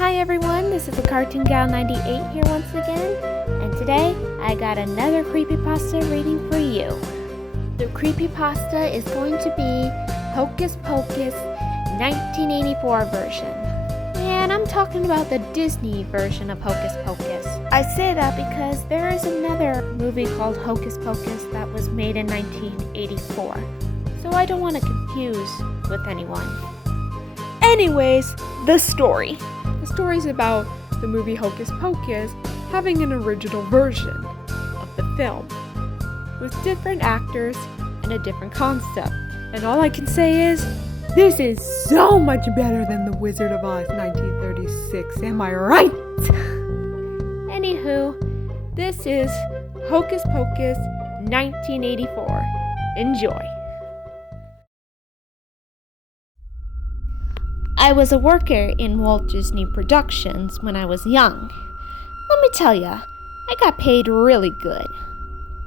Hi everyone, this is the Cartoon Gal 98 here once again, and today I got another creepypasta reading for you. The creepypasta is going to be Hocus Pocus 1984 version. And I'm talking about the Disney version of Hocus Pocus. I say that because there is another movie called Hocus Pocus that was made in 1984. So I don't want to confuse with anyone. Anyways, the story. The story's about the movie Hocus Pocus having an original version of the film with different actors and a different concept. And all I can say is, this is so much better than The Wizard of Oz 1936, am I right? Anywho, this is Hocus Pocus 1984. Enjoy. I was a worker in Walt Disney Productions when I was young. Let me tell ya, I got paid really good.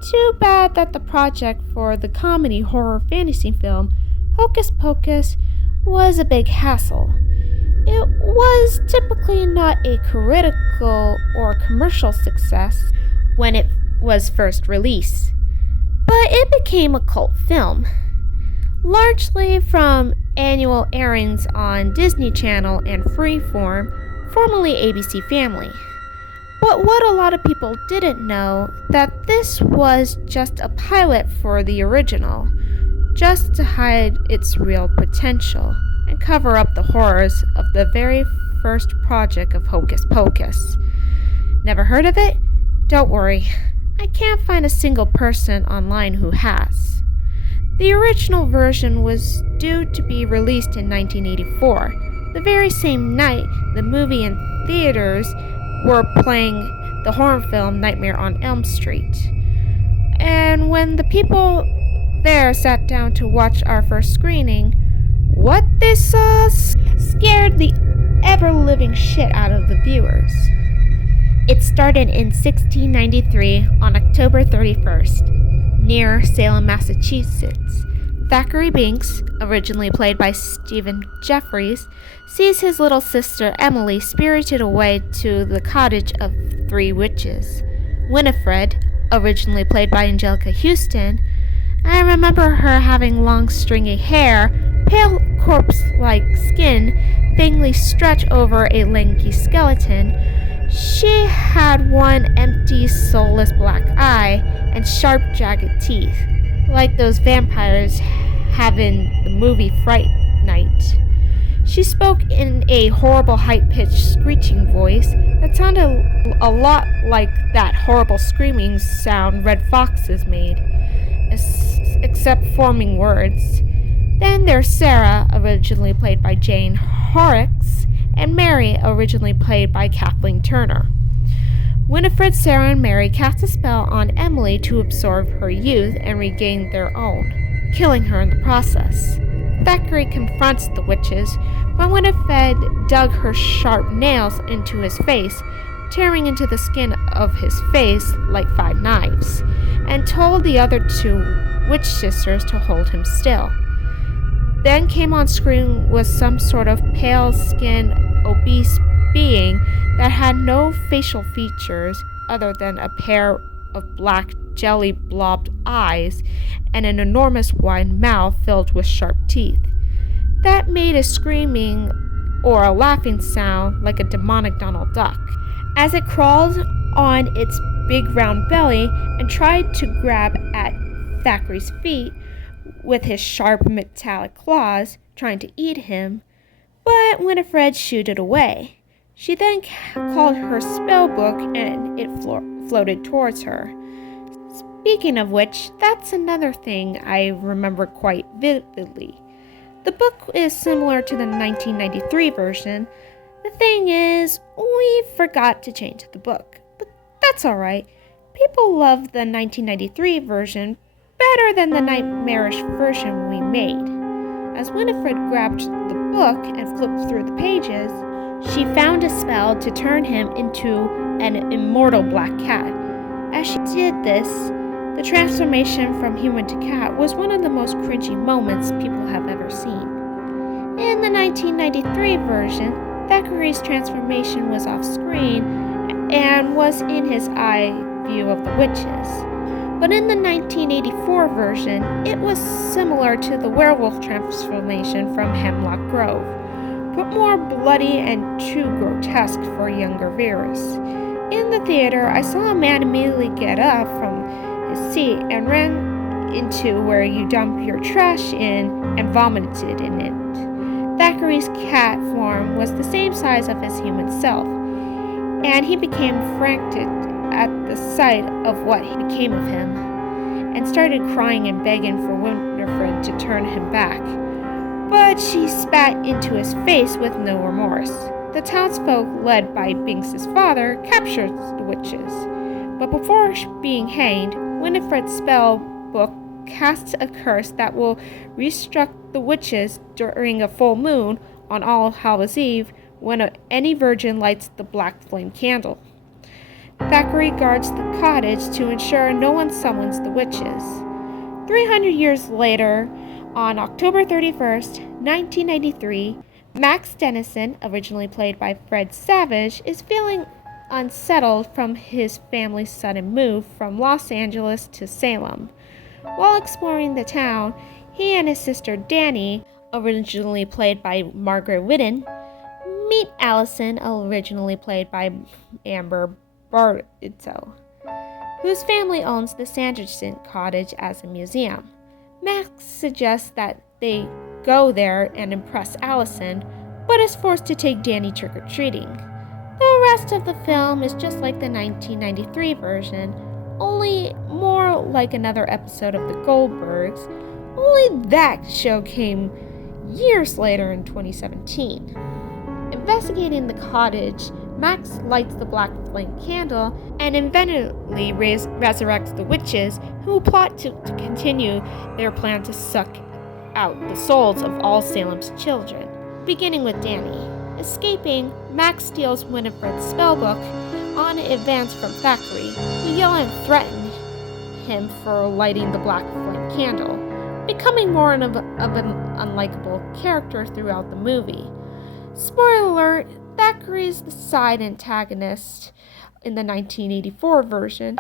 Too bad that the project for the comedy horror fantasy film Hocus Pocus was a big hassle. It was typically not a critical or commercial success when it was first released, but it became a cult film, largely from annual airings on Disney Channel and Freeform, formerly ABC Family. But what a lot of people didn't know, that this was just a pilot for the original, just to hide its real potential and cover up the horrors of the very first project of Hocus Pocus. Never heard of it? Don't worry, I can't find a single person online who has. The original version was due to be released in 1984, the very same night the movie and theaters were playing the horror film Nightmare on Elm Street. And when the people there sat down to watch our first screening, what they saw scared the ever-living shit out of the viewers. It started in 1693 on October 31st. Near Salem, Massachusetts. Thackeray Binks, originally played by Stephen Jeffries, sees his little sister Emily spirited away to the cottage of three witches. Winifred, originally played by Angelica Houston, I remember her having long stringy hair, pale corpse-like skin, vaguely stretched over a lanky skeleton. She had one empty, soulless black eye and sharp, jagged teeth, like those vampires have in the movie Fright Night. She spoke in a horrible, high-pitched, screeching voice that sounded a lot like that horrible screaming sound red foxes made, except forming words. Then there's Sarah, originally played by Jane Horrocks, and Mary, originally played by Kathleen Turner. Winifred, Sarah, and Mary cast a spell on Emily to absorb her youth and regain their own, killing her in the process. Thackeray confronts the witches when Winifred dug her sharp nails into his face, tearing into the skin of his face like 5 knives, and told the other 2 witch sisters to hold him still. Then came on screen was some sort of pale-skinned, obese being that had no facial features other than a pair of black jelly-blobbed eyes and an enormous wide mouth filled with sharp teeth. That made a screaming or a laughing sound like a demonic Donald Duck. As it crawled on its big round belly and tried to grab at Thackeray's feet with his sharp metallic claws, trying to eat him, but Winifred shooed it away. She then called her spell book and it floated towards her. Speaking of which, that's another thing I remember quite vividly. The book is similar to the 1993 version. The thing is, we forgot to change the book, but that's alright. People love the 1993 version better than the nightmarish version we made. As Winifred grabbed the book and flipped through the pages, she found a spell to turn him into an immortal black cat. As she did this, the transformation from human to cat was one of the most cringy moments people have ever seen. In the 1993 version, Thackeray's transformation was off screen and was in his eye view of the witches. But in the 1984 version, it was similar to the werewolf transformation from Hemlock Grove, but more bloody and too grotesque for younger viewers. In the theater, I saw a man immediately get up from his seat and ran into where you dump your trash in and vomited in it. Thackeray's cat form was the same size of his human self, and he became frantic at the sight of what became of him, and started crying and begging for Winifred to turn him back. But she spat into his face with no remorse. The townsfolk, led by Binks's father, captured the witches. But before being hanged, Winifred's spell book casts a curse that will restruck the witches during a full moon on All Hallows Eve when any virgin lights the black flame candle. Thackeray guards the cottage to ensure no one summons the witches. 300 years later, on October 31st, 1993, Max Dennison, originally played by Fred Savage, is feeling unsettled from his family's sudden move from Los Angeles to Salem. While exploring the town, he and his sister Danny, originally played by Margaret Whitten, meet Allison, originally played by Amber Bartizzo, whose family owns the Sanderson cottage as a museum. Max suggests that they go there and impress Allison, but is forced to take Danny trick-or-treating. The rest of the film is just like the 1993 version, only more like another episode of The Goldbergs, only that show came years later in 2017. Investigating the cottage, Max lights the black flame candle and eventually resurrects the witches, who plot to continue their plan to suck out the souls of all Salem's children, beginning with Danny. Escaping, Max steals Winifred's spellbook on advance from Thackeray, who yell and threaten him for lighting the black flame candle, becoming more of an unlikable character throughout the movie. Spoiler alert, Thackeray's the side antagonist in the 1984 version.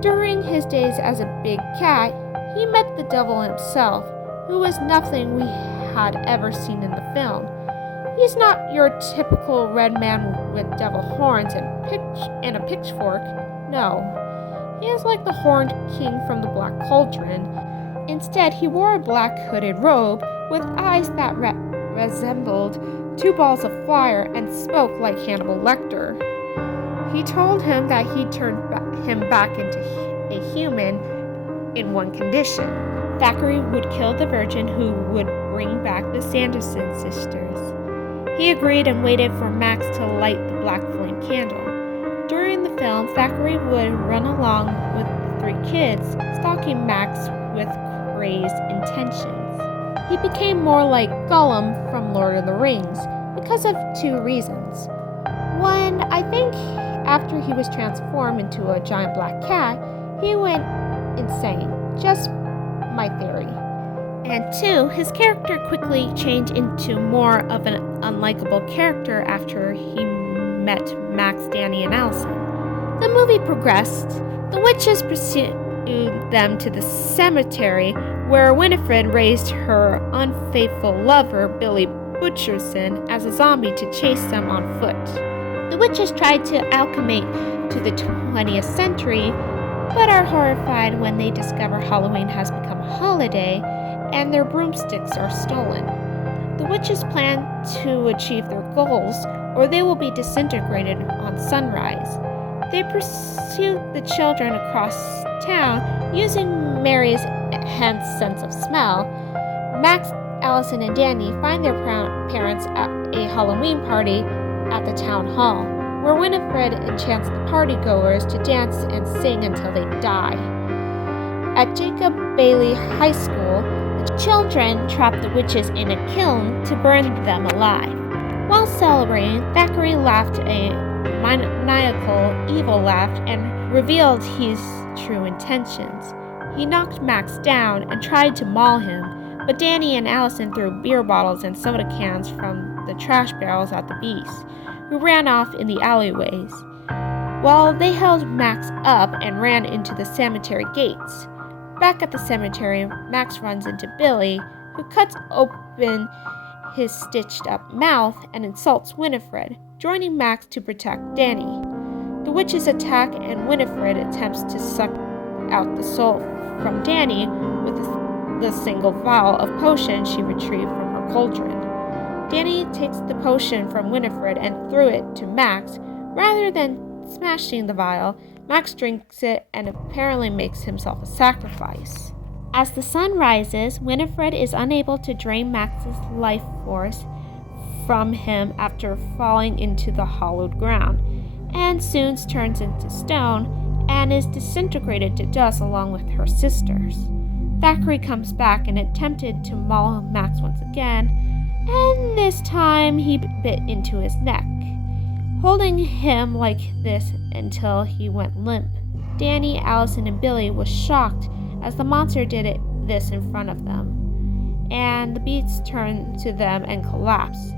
During his days as a big cat, he met the devil himself, who was nothing we had ever seen in the film. He's not your typical red man with devil horns and a pitchfork. No, he is like the horned king from the Black Cauldron. Instead, he wore a black hooded robe with eyes that resembled two balls of fire and spoke like Hannibal Lecter. He told him that he turned him back into a human in one condition. Thackeray would kill the virgin who would bring back the Sanderson sisters. He agreed and waited for Max to light the black flame candle. During the film, Thackeray would run along with the three kids, stalking Max with crazed intentions. He became more like Gollum from Lord of the Rings because of two reasons. One, I think after he was transformed into a giant black cat, he went insane. Just my theory. And two, his character quickly changed into more of an unlikable character after he met Max, Danny, and Allison. The movie progressed. The witches pursued them to the cemetery where Winifred raised her unfaithful lover, Billy Butcherson, as a zombie to chase them on foot. The witches tried to acclimate to the 20th century, but are horrified when they discover Halloween has become a holiday and their broomsticks are stolen. The witches plan to achieve their goals, or they will be disintegrated on sunrise. They pursue the children across town using Mary's enhanced sense of smell. Max, Allison, and Danny find their parents at a Halloween party at the town hall, where Winifred enchants the partygoers to dance and sing until they die. At Jacob Bailey High School, the children trap the witches in a kiln to burn them alive. While celebrating, Thackeray laughed a maniacal, evil laugh and revealed his true intentions. He knocked Max down and tried to maul him, but Danny and Allison threw beer bottles and soda cans from the trash barrels at the beast, who ran off in the alleyways. Well, they held Max up and ran into the cemetery gates. Back at the cemetery, Max runs into Billy, who cuts open his stitched-up mouth and insults Winifred, joining Max to protect Danny. The witches attack, and Winifred attempts to suck out the soul from Danny with the single vial of potion she retrieved from her cauldron. Danny takes the potion from Winifred and threw it to Max. Rather than smashing the vial, Max drinks it and apparently makes himself a sacrifice. As the sun rises, Winifred is unable to drain Max's life force from him after falling into the hollowed ground, and soon turns into stone and is disintegrated to dust along with her sisters. Thackeray comes back and attempted to maul Max once again, and this time he bit into his neck, holding him like this until he went limp. Danny, Allison, and Billy was shocked as the monster did this in front of them, and the beast turned to them and collapsed.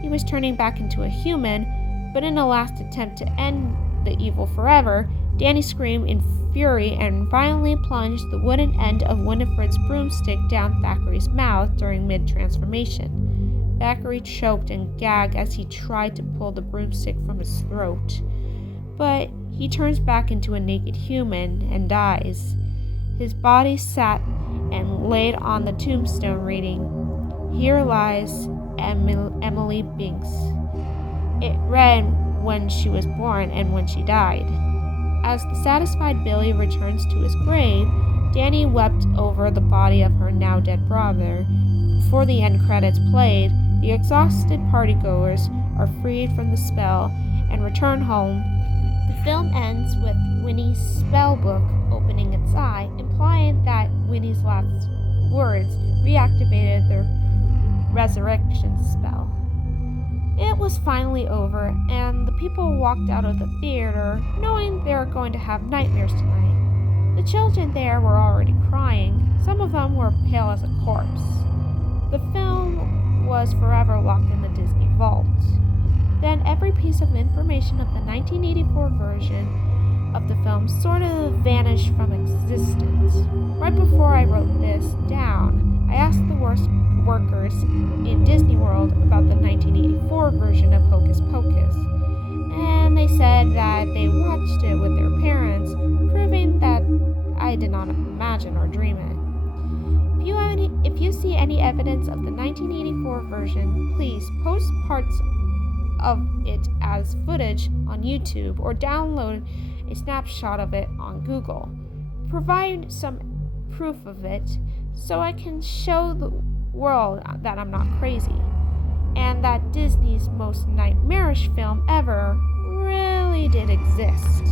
He was turning back into a human, but in a last attempt to end the evil forever, Danny screamed in fury and violently plunged the wooden end of Winifred's broomstick down Thackeray's mouth during mid-transformation. Thackeray choked and gagged as he tried to pull the broomstick from his throat, but he turns back into a naked human and dies. His body sat and laid on the tombstone reading, "Here lies Emily Binks." It read when she was born and when she died. As the satisfied Billy returns to his grave, Danny wept over the body of her now dead brother. Before the end credits played, the exhausted partygoers are freed from the spell and return home. The film ends with Winnie's spell book opening its eye, implying that Winnie's last words reactivated the resurrection spell. It was finally over, and the people walked out of the theater knowing they were going to have nightmares tonight. The children there were already crying. Some of them were pale as a corpse. The film was forever locked in the Disney vault. Then every piece of information of the 1984 version of the film sort of vanished from existence. Right before I wrote this down, I asked the workers in Disney World about the 1984 version of Hocus Pocus, and they said that they watched it with their parents, proving that I did not imagine or dream it. If you see any evidence of the 1984 version, please post parts of it as footage on YouTube or download a snapshot of it on Google. Provide some proof of it so I can show the world that I'm not crazy and that Disney's most nightmarish film ever really did exist.